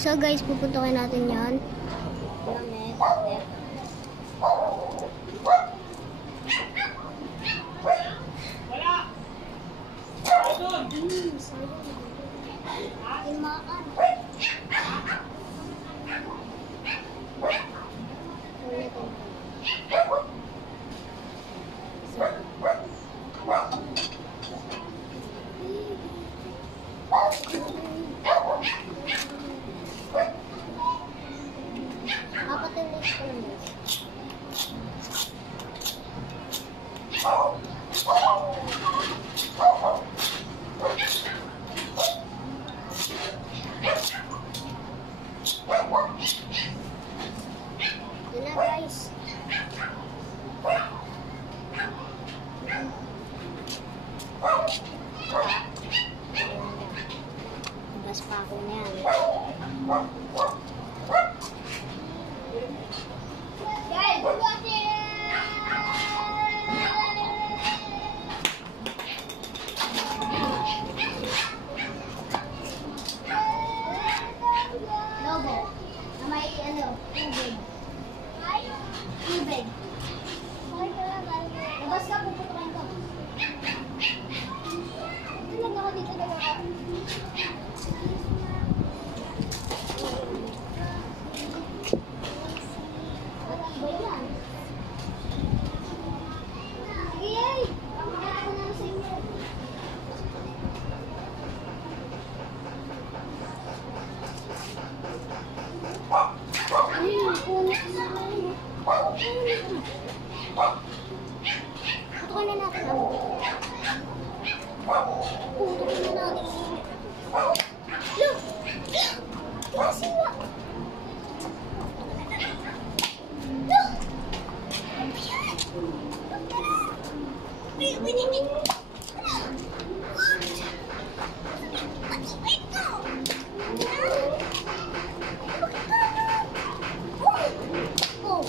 So guys, pupuntukin natin yan. Guys. Bas pa ako na yan. Guys, logo. Na may tubig. Tubig. Labas ka, puputukan ko. Tingnan ako dito na ako. Matibay yan. Yay! Ako na sa inyo. Putukan na natin ako. Putukan na natin. Look! Pinasiwa! Look! Ayan! Wait! Wait ko! Oh!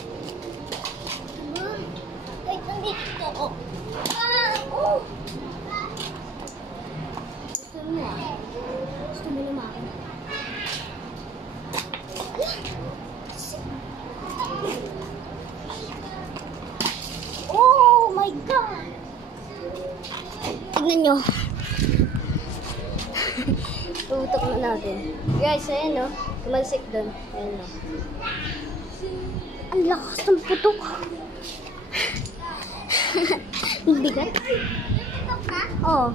Wait, nandito ako. Gusto mo lumakan? Oh my God! Tignan nyo. Tutok na natin. Guys, ayan no. Tumalsik doon. Ayan no. Ang lakas ng putok. Ang bigat. Oo.